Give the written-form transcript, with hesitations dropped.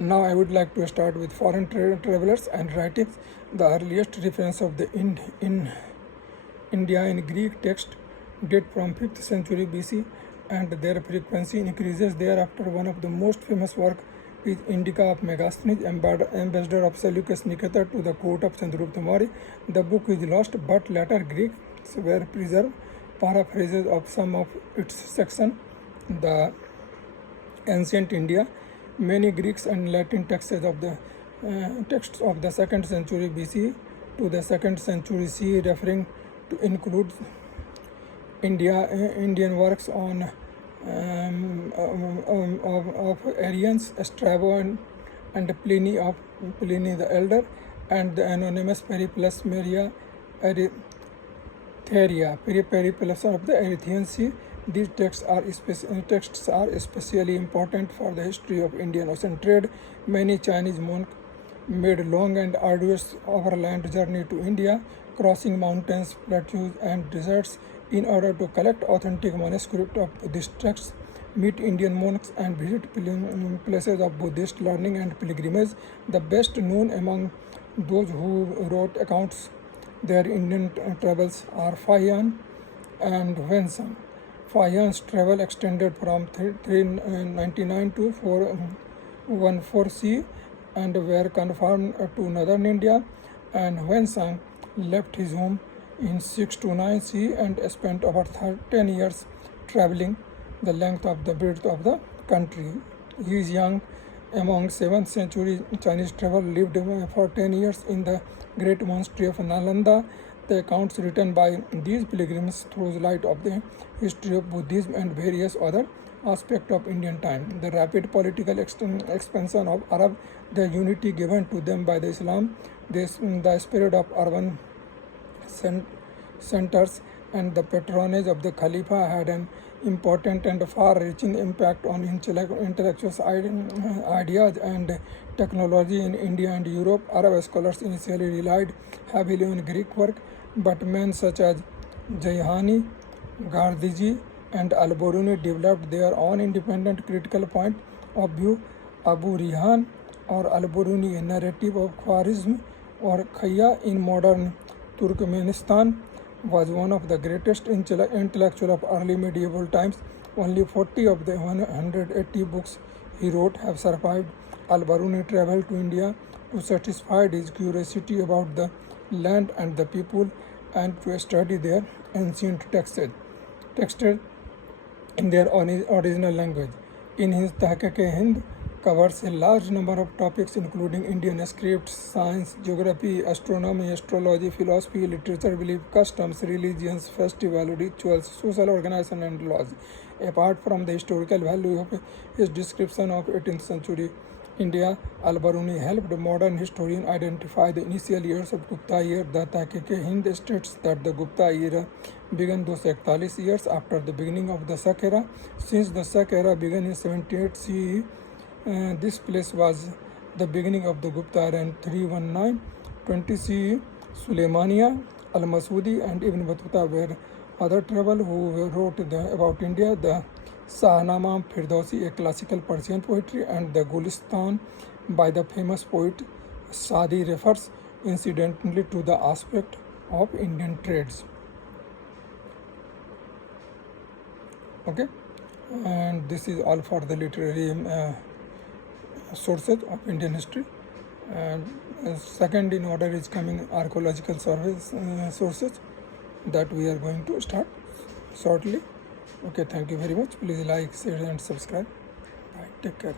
Now I would like to start with foreign travelers and writings. The earliest reference of the in India in Greek text date from 5th century BC, and their frequency increases thereafter. One of the most famous work is Indica of Megasthenes, ambassador of Seleucus Nicator to the court of Chandragupta Maurya. The book is lost, but later Greeks were preserved paraphrases of some of its sections. The ancient India, many Greeks and Latin texts of the 2nd century BC to the 2nd century CE, referring to include Indian works on of Arians, Strabo, and Pliny the Elder, and the anonymous Periplus Maria Periplus of the Erythraean Sea. These texts are especially important for the history of Indian Ocean trade. Many Chinese monks made long and arduous overland journey to India, crossing mountains, plateaus, and deserts in order to collect authentic manuscripts of Buddhist texts, meet Indian monks, and visit places of Buddhist learning and pilgrimage. The best known among those who wrote accounts their Indian travels are Fahian and Wensang. Fahian's travel extended from 399 to 414 CE and were confined to northern India, and Wensang left his home in 629 CE and spent over 10 years traveling the length of the breadth of the country. He is young among 7th century Chinese travel, lived for 10 years in the great monastery of Nalanda. The accounts written by these pilgrims throws light of the history of Buddhism and various other aspects of Indian time. The rapid political expansion of Arab, the unity given to them by the Islam, the spirit of urban centers, and the patronage of the Khalifa had an important and far-reaching impact on intellectual ideas and technology in India and Europe. Arab scholars initially relied heavily on Greek work, but men such as Jaihani, Gardiji, and Al-Biruni developed their own independent critical point of view. Abu Rihan or Al-Biruni, a narrative of Khwarizm or Khaya in modern Turkmenistan, was one of the greatest intellectuals of early medieval times. Only 40 of the 180 books he wrote have survived. Al-Biruni traveled to India to satisfy his curiosity about the land and the people and to study their ancient texts in their original language. In his Tahqiq-e-Hind covers a large number of topics including Indian scripts, science, geography, astronomy, astrology, philosophy, literature, belief, customs, religions, festival, rituals, social organization, and laws. Apart from the historical value of his description of 18th century India, Al-Biruni helped modern historians identify the initial years of Gupta era. The Tahqiq-e-Hind states that the Gupta era began 241 years after the beginning of the Shak era. Since the Shak era began in 78 CE, this place was the beginning of the Gupta era. In 319-20 CE, Suleymania, Al-Masudi, and Ibn Battuta were other travelers who wrote about India. The Shahnama Firdausi, a classical Persian poetry, and the Gulistan by the famous poet Sadi refers incidentally to the aspect of Indian trades. Okay, and this is all for the literary sources of Indian history. And second in order is coming archaeological sources that we are going to start shortly. Okay, thank you very much. Please like, share, and subscribe. Bye. Take care.